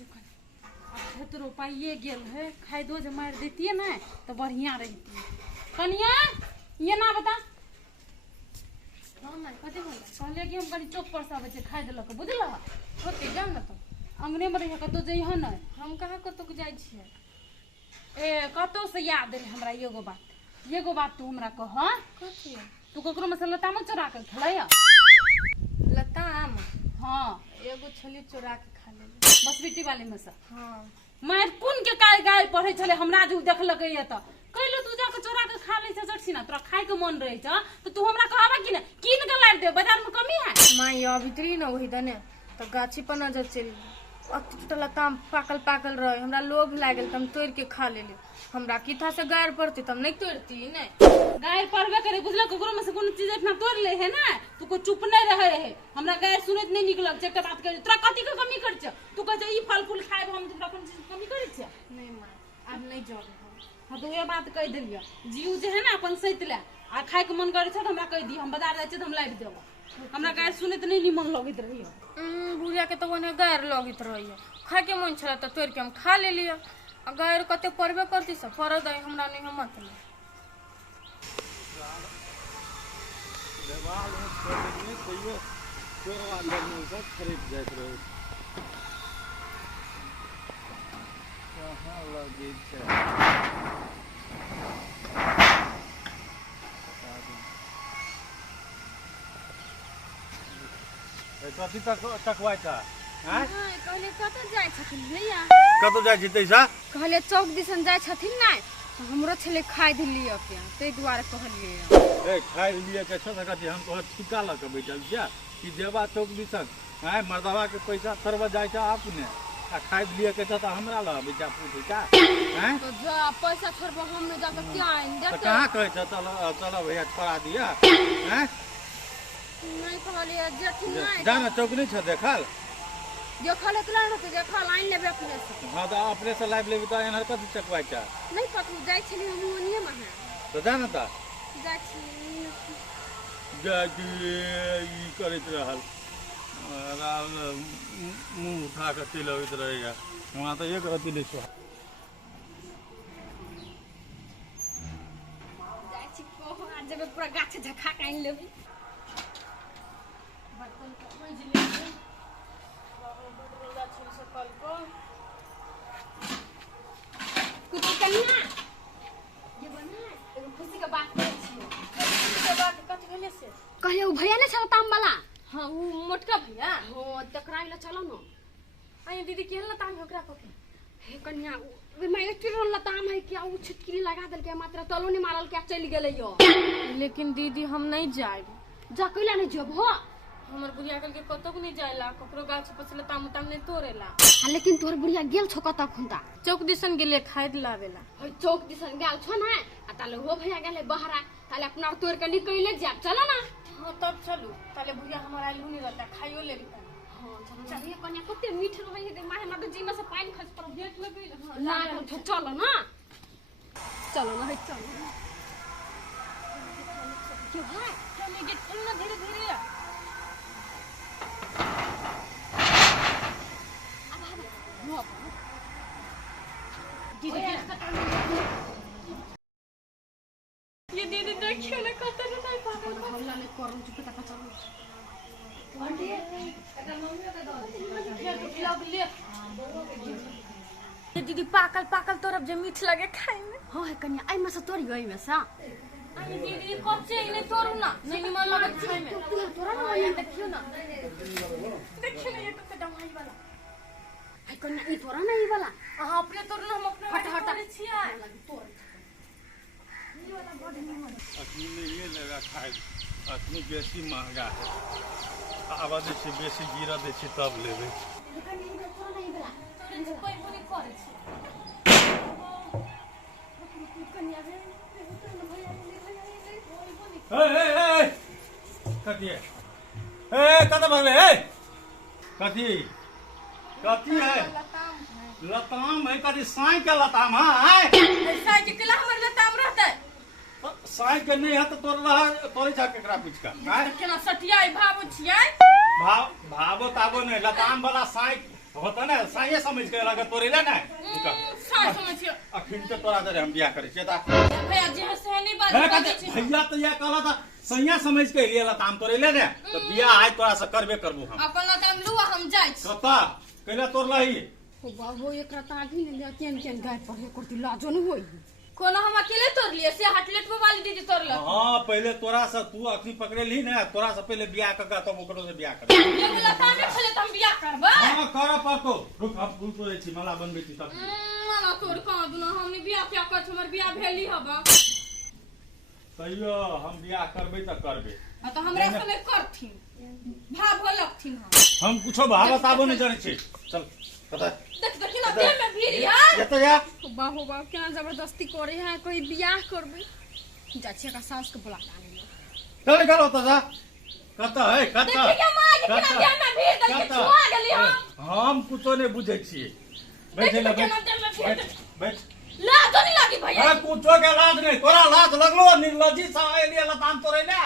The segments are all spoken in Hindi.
खेत रोपाइए गेल है, खादो जो मार देती ना तो बढ़िया रहती। कनिया ये ना बता कहले कि हम कनी चौक पर से आबे खाय देलक बुझल होते जान न तो अंगने में रह कतो जइह न। हम कहाँ कतो के जाय छियै। ए कतो से याद रहे हमरा एगो बात तू हमरा कह। कथी? तू ककरो में से लताम चोरा के खेलैया? लताम? हाँ एगो छली चोरा के खा ले बस बेटी वाले में से। हाँ मार कुन के गाय पढ़े छले हमरा जो देखलक ये त कहलो तू जाके चोरा के खा ले जटसी ना तोरा खाए के मन रहे छ तो तू हमरा कहबा कि ना कीन के लाड़ दे बाजार में कमी है। माई अभितरी न वही दने तो गाछी पर नजर चली तो लताम पाकल रहे हमरा लोभ लागल त हम तोड़ के खा लेली। हमरा किथा से गायर पड़ती तब नहीं तोड़ती ने। गाय पढ़बे करे बुझल ककरो में से कोनो चीज इतना तोड़ ले है ना तू को चुप नहीं रहे। हमरा गाय सुनत नहीं निकलक जे के बात करे तोरा कथी के कमी कर छ तू कह ई फल फूल खाए हम तोरा कोन चीज कमी करे छ नहीं मां अब नहीं जाबे। हां तो ये बात कह देलियो जीव जे है ना अपन सहित ले आ खाए के मन करे छ हमरा कह दी हम बाजार जाय छ त हम लाइब देबो। हमरा गाय सुनत नहीं निमन लगत रहियो। बुढ़िया के तो ओने गायर लगित रहियो खाए के मन छला त तोड़ के हम खा लेलियो। आ गायर कते परबे करती सब पर दई हमरा नहीं हिम्मत नहीं। देवाल में छोड़ दिए कहियो चोरवा लगने से खरीद जात रहे। कहाँ लगे छे कथी तकवाई था हैं? कहले कतौ जाय छथिन भैया? कतौ जाय छितै सा? कहले चौक दिसन जाय छथिन ना तो हमरो छले खाय दिलियो के तै दुआरे कहलिए। ए खाय लिए के छ सकती हम तो ठिका ल के बैठल छिया कि जेबा चौक दिसन हैं मर्दवा के पैसा थरवा जाय छ आपने आ खाय लिए के त हमरा ल बेचा पूछे का हैं? तो जा पैसा छोड़बो हम न जाके क्या आइन तो देते। कहां कहे छ चलो भैया छोड़ा दिया हैं? नहीं कहलिए जेठिन नहीं जाना चौक नहीं छ देखल जो खाले कला न जे खा लाइन लेबे अपने से। हां तो अपने से लाइव लेबी त एनहर कथी चकवाई छ नहीं कतौ जाय छली हम ओनिए में है तो जाना त जाय छी जाकी ई करैत रहल मुंह उठा के चलि अबैत रहेगा हमरा तो एक रति नहीं छो। जाय छी को आज जब पूरा गाछ झखा के आइन लेबी। बर्तन कोई जिले में रोजा छिल से कल को कुछ कन्या ये बना एगो खुशी के बात करे छी। के बात कथी भेले से कहले उ भैया ने छल ताम वाला। हां उ मोटका भैया हो तकराई ला चलो न। आई दीदी केहन लताम है ओकरा कोके हे कन्या मैं एस्ट्रो लताम है क्या उ छिटकिली लगा देल के मात्र तलो ने मारल के चल गेले यो। लेकिन दीदी हम नहीं जाए जा कइला ने जब हो हमर बुढ़िया कल के कतो नहीं जाएला ककरो गाछ पर लताम उताम नहीं तोड़ेला। लेकिन तोर बुढ़िया गेल छ कत खुंता चौक दिसन गेले खाद लावेला। ओइ चौक दिसन गेल छ ना आ ताले हो भैया गेले बहरा ताले अपना तोड़ के निकले जा चलो ना। हां तब चलू ताले बुढ़िया हमारा आइल हुनी रहता खाइयो लेबी। हां चलो चलिए कन्या कते मीठ रहे है माहे ना जी में से पानी खस पर देख लगे ना चलो ना चलो ना चलो ना क्यों भाई चलो गेट खोलना धीरे धीरे ये दीदी देखियो ना कत नहीं पागल हल्ला ने करन चुप तक चलो ये दीदी पाकल तोरब जे मीठ लगे खाए में। हां है कन्या आई में से तोड़ गई में सा आई दीदी कच्चे इने तोड़ू ना नहीं निमन लगत खाए में। तोरा ना ये देखियो ना ये तो दवाई वाला है कन्या ई तोरा ना ई वाला हां अपने तोड़ हम अपने हट छिया तोड़ ई वाला बड़ निमन अखनी में ये लगा खाए अखनी बेसी महंगा है आवाज से बेसी गिरा दे छी तब लेबे। कन्या तोरा ना ई वाला तोरे कोई बोली करे छी कन्या ए कथी है ए कत भले ए कथी कथी है लताम है कथी साई के लताम है ऐसा के केला हमर लताम रहते साई के नहीं है तो तोर रहा तोरे जा केकरा पूछ का केना सटिया भाव छियै भावो ताबो नहीं लताम वाला साई होता ना साइए समझ के लगे तोरे ले ना साई समझियो अखिन के तोरा दरे हम बियाह करे छै ता भैया जी हसे नहीं बात भैया तो या कहला था सैया समझ के लिए लताम तोरे ले ने तो बियाह आइ तोरा से करबे करबो हम अपन लताम लुआ हम जाय छी कता कैला तोर लही ओ बाबू एकरा तागी ने ले केन गाय पर करती लाजो न होई कोनो हम अकेले तोड़ लिए से हटलेट पे वाली दीदी तोड़ल हां पहले तोरा से तू अखनी पकड़े ली ना तोरा से पहले बियाह करगा तब ओकरो से बियाह कर ये लताम में खले त हम बियाह करबा हां कर पर तो रुक अब फूल तोड़े छी मला बनबे छी तब माना तोड़ कहां दुना हमने बियाह क्या कर हमर बियाह भेली हबा कहियो हम बियाह करबे त करबे तो हमरा संगे करथिन भाव लगथिन हम कुछो भावत आबो नहीं जाने छी चल पता देख ना देह में भीड़ या ये तो या बाबू बाबू क्या जबरदस्ती करे है कोई बियाह करबे जाछे का सास के बुला लाने चल गलो त जा कता है कता देखिए मां कितना देह में भीड़ देख छुआ गेली हम कुछो नहीं बुझे छी बैठे ले बैठ बैठ लाज नहीं लागी भैया हां कुछो के लाज नहीं तोरा लाज लगलो निर्लजी सा एलिया लताम तोरे ने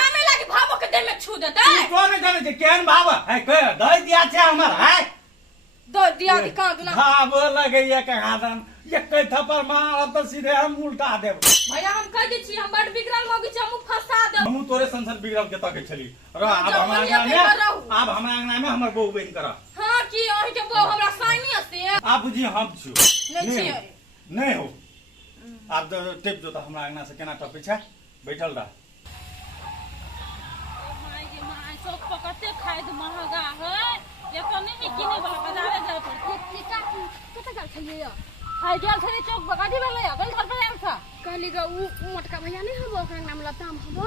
कामे लागी भावो के देह में छू देता है कोन जाने छै केहन भाव है के दई दिया छै हमर है दो दिया के कहां दुना भाव लगैया कहां दन एक थप्पड़ मार तो सीधे हम उल्टा देब भैया हम कह दै छी हम बड़ बिगड़ल हो गई छी हम फंसा दे हम तोरे संसार बिगड़ल के तक छली र अब हमरा अंगना में हमर बहू बहन करा हां की ओहि के बहू हमरा साइनी हसे आप जी हम छु नहीं छी नहीं हो आप टेप जो तो हमरा अंगना से केना टपे छै बैठल रह माय के माय सब पकते खाए तो महंगा है ये तो नहीं किने वाला बाजार जाए पर ये कते गल छलिए हाय गेल छली चौक बगादी वाला या गल घर पर आम था कहली ग उ मोटका भैया नहीं हबो ओकरा नाम लताम हबो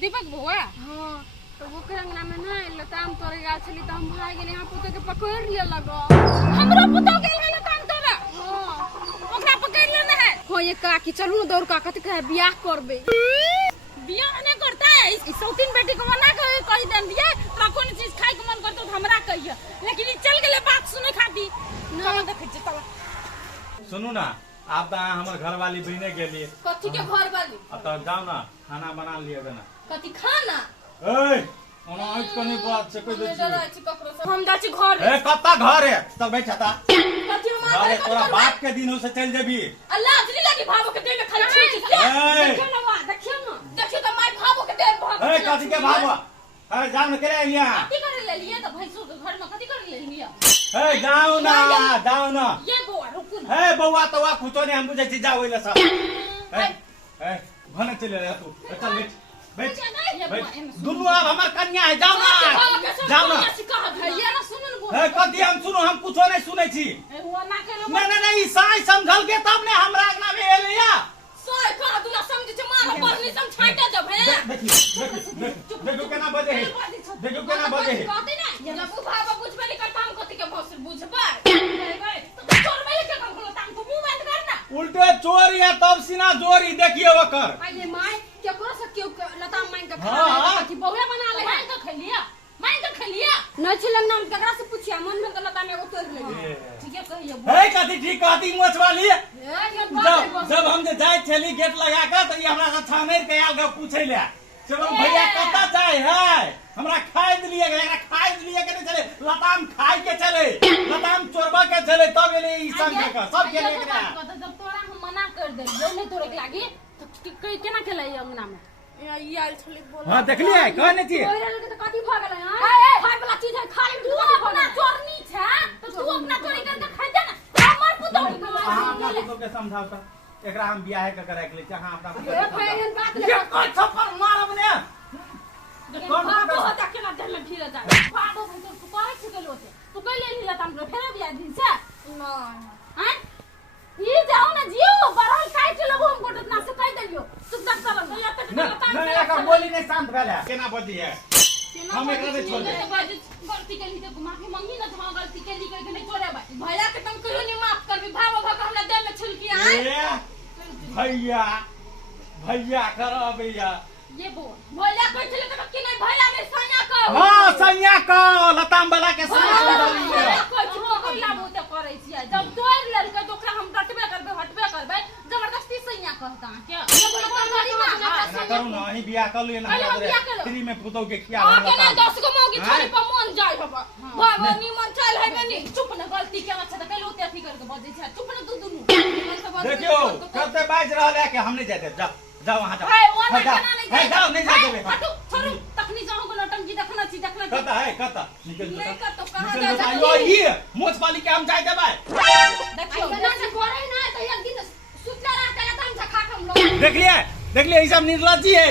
दीपक भौआ हां तो ओकरा नाम में ना लताम तोरे गाल छली त हम भाग गेली हां पुतो के पकड़ लिए लगो हमरो पुतो गेल है लताम तोरा हां ओकरा पकड़ लेना है हो ये का कि चलू दौड़ का कत के बियाह करबे बियाह नहीं करता है इस सौतीन बेटी को मना कह देन दिए तोरा कोन चीज खाए के मन करतो हमरा कहिए लेकिन ई चल गेले बात सुने खाती ना देखे छ तब सुनू ना आप तो हमर घर वाली बहने गेली कथि के घर वाली अब तो जाओ ना खाना बना लिए देना कथि खाना ए ओना आज कने बात से कह दे छी हम जा छी घर ए कत्ता घर है तब बैठता कथि हम अरे तोरा बाप के दिन से चल जेबी अल्लाह नहीं लगी भावो के देह में खाली छू देखियो ना देखियो तो माय भावो के देह भाग ए कथि के भागो अरे जाओ ना करे लिया कथि कर ले लिए तो भैंसो के घर में कथि कर ले लिया ए जाओ ना ये बुआ रुकू ए बौआ तो वा खुतो ने हम बुझे छी जाओ ओइला सब ए भने चले रे तू चल बैठ बैठ दुनू अब हमर कन्या है जाओ ना भैया ना सुनन बोल ए कथि हम सुनो हम कुछो नहीं सुनै छी ए हुआ ना के नहीं साई समझल के तब ने हमरा अंगना में एलिया सोय का दुना समझ छ मार पर नहीं सम छाटा जब है देखो केना बजे है देखो केना बजे है कहते ना ये ना भाव बुझबे नहीं करता हम कथि के भसर बुझबे तो चोर में के काम को ताम को मुंह बंद करना उल्टे चोर या तब सीना जोरी देखिए ओकर आइए माय केकरो से केउ लताम मांग के हां कथि बहुए बना ले मांग के खलिया न छिलन नाम केकरा से पूछिया मन में लताम एगो तोड़ ले ठीक है कहिए ए कथि ठीक कहती मोच वाली जब हम जे जाय छली गेट लगा के त ई हमरा से छानेर के आल के पूछै ले चलो भैया कता जाय है हमरा खाए दिलिए एकरा खाए दिलिए के चले लताम खाए के चले लताम चोरबा के चले तब एले ई संग का सब के एकरा जब तोरा हम मना कर दे जो नहीं तोरे के लागी तो केना खेलै अंगना में ई आइल छली बोल हां देखलिए कहने छी ओइ रे के तो कथि भ गेलै हां खाय वाला चीज है खा ले तू अपना चोरनी छ तो तू अपना चोरी करके खा जा ना हमर पुतौड़ी को के समझाओ त एकरा हम बियाह के करे के ले चाहा अपना ए भाई एहन बात ले ये कछ पर मारब ने कौन होता केना देह में फिर जाए फाड़ो भाई तो कहे छ गेलो से तू कह ले लिया तम फेर बियाह दिन से ना हैं ई जाओ ना जियो बरहल काट लेबो हम गोटत ना से कह देलियो तू तक चल या तक नहीं एका बोली नहीं शांत भेला केना बजी है हम एकरा नहीं छोड़ दे गलती के लिए माफी मांगी ना तो गलती के लिए नहीं छोड़े भाई भैया के तुम कहियो नहीं माफ कर भी भाव भाग हमरा देह में छिलकी आए भैया करो भैया ये बोल भैया कोई चले तो कि नहीं भैया में सैया को हां सैया को लताम वाला के सैया डालिए कोई चुप कोई लाबो तो करे छिया जब तोड़ लेल के दोखरा हम डटबे करबे जबरदस्ती सैया कहता क्या ये बोल कर गाड़ी में ना करू ना ही बियाह कर लिए ना फ्री में पुतौ के खिया आके ना 10 गो मौगी छोड़ी पर मन जाय हबा भगवानी मन चल है बनी चुप न गलती के अच्छा त कहलो ते अथी करके बजे छै चुप न दुनु देखियो कते बाज रहल है कि हम नहीं जाते जा जाओ वहां जाओ हाय ओना केना नहीं जाओ नहीं जा देबे हटो छोड़ू तखनी जाओ को नौटंकी देखना छी कता है कता निकल ले जा का तो कहां निकल जा जा यो ये मोच वाली के हम जाय देबे देखियो ना से करे ना तो एक दिन सुतला रह के तम से खा हम लोग देख लिए ई सब निर्लज्जी है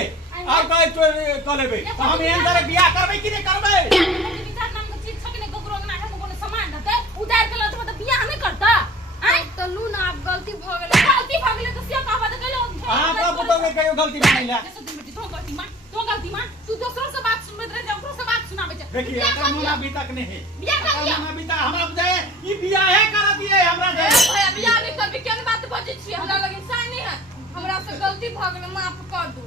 और कहे तो क लेबे तो हम एहन तरह बियाह करबै कि नहीं करबै विचार नाम के चीज छकने गोगरो के नाटक कोनो सामान रहते उधार के लत तो बियाह नहीं करता आई तो लू ना आप गलती भ गेले तो से कहबा तो कहलो हां तो पुतौ के कहियो गलती नहीं ला तो गलती मां तू दूसरों से बात सुनबे रह जा ओकरो से बात सुनाबे छै देखिए एकर मन अभी तक नहीं है बियाह कर दिया मन अभी तक हमरा बुझाए ई बियाह है कर दिए हमरा दे भैया बियाह नहीं करबी केन बात बजे छी हमरा लगे सानी है हमरा से गलती भ गेले माफ कर दू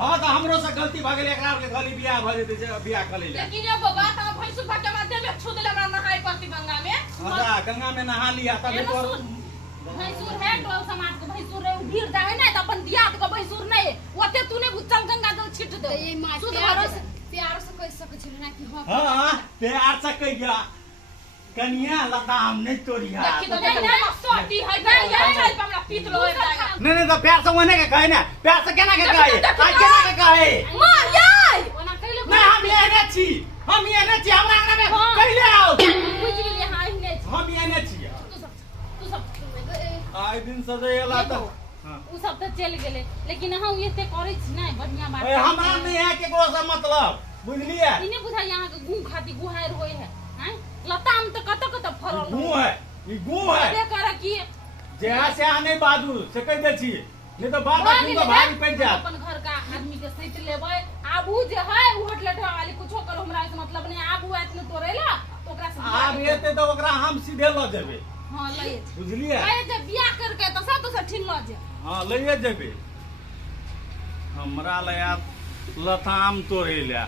हां तो हमरो से गलती भ गेले एकरा के खाली बियाह भ जेते से बियाह कर ले लेकिन ये बाबा त भैंसुर भाग के माध्यम में छू देले हमरा नहाय पड़ती गंगा में हां गंगा में नहा लिया तब तो भैंसुर है टोल समाज के भैंसुर रे भीड़ जाए ना त अपन दियात के भैंसुर नहीं ओते तूने बुच्चल गंगा जल छिट दे ये मां प्यार से कह सके छै ना कि हां प्यार से कहिया कनिया लताम नहीं तोड़िया देखी तो नहीं सोटी है नहीं ये चल हमरा पीत लो नहीं तो प्यार से ओने के कहे ना प्यार से केना के कहे आज केना के कहे मार याय ओना कहले नहीं हम एने छी हमरा अंगना में पहले आओ बुझ गेलिए हां ने हम एने छी तू सब आइ दिन सजेला त उ सब त चल गेले लेकिन हम एते करे छी ना बढ़िया बात हमरा नहीं है केकरो से मतलब बुझलिए इने बुझा यहां के गू खाती गुहार होय है हैं लताम त कत कत फरल गू है ई गू है बे कर की जेहा से आने बादू से कह दे छी नहीं तो बात आदमी को भारी पड़ जा अपन घर का आदमी के सहित लेबै आबू जे है उ हटलटवा वाली कुछो करो हमरा से मतलब नहीं आबू आत न तोरेला तो ओकरा से आब एते तो ओकरा हम सीधे ल जेबे हां लए बुझलिए आए जे बियाह करके त सब तो ठिन ल जे हां लइए जेबे हमरा लया लताम तोड़े ला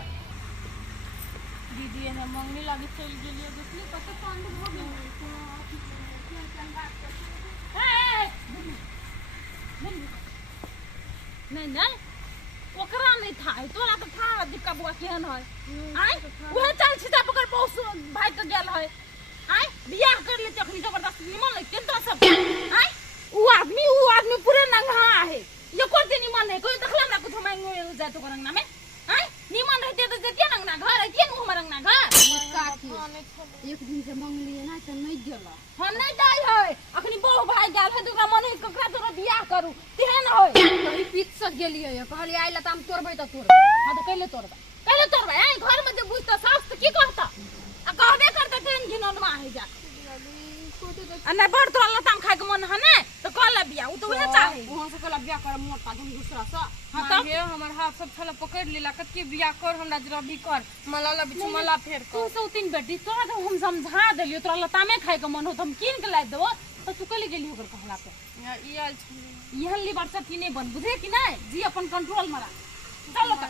दीदी है मंगनी लागे चल गेलिए देखली कत कांड भ गेल नहीं ओकरा नहीं था तोरा तो था दिक्कत बुआ केहन है आई वह चल छिटा पकड़ पौस भाई के गेल है आई बियाह कर ले तखनी जबरदस्ती निमन ले केतना सब आई उ आदमी पूरे नंगा है ये कोते निमन है कोई देखला हमरा कुछ मांगो जाय तो रंगना में आई निमन रहते तो जतिया रंगना घर है केन हमर रंगना घर काकी एक दिन से मांग लिए ना त नहीं गेला हम नहीं जाय है अखनी बहु भाई गेल है दुकरा मन ककरा तोरा बियाह करू तेहन होय कहीं पीत सक गेलिए कहली आइला त हम तोड़बै त तोड़बै हां तो कहले तोरबा आई घर में जे बुझ तो सास तो की कहता आ कहबे करते तेन घिननमा है जा आ नहीं बड़ तोरा लताम खाए के मन है ना तो कह ले बियाह उ तो वह चाहे वहां से कहला बियाह कर मोटा तुम दूसरा से हां हां हे हमर हाथ सब छला पकड़ लेला कत बियाह कर हमरा जरा भी कर मला बिछु मला फेर तू सौ तीन बेटी तोरा तो हम समझा देलियो तोरा लतामे खाए के मन हो तो हम कीन के ला देबो तो तू कली गेली ओकर कहला पे ई आल छी यहन ली बच्चा की नहीं बन बुझे कि नहीं जी अपन कंट्रोल मरा चलो का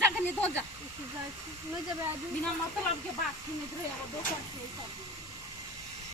जा कनी दो जा नहीं जब आज बिना मतलब के बात की नहीं रहे दोसर से सब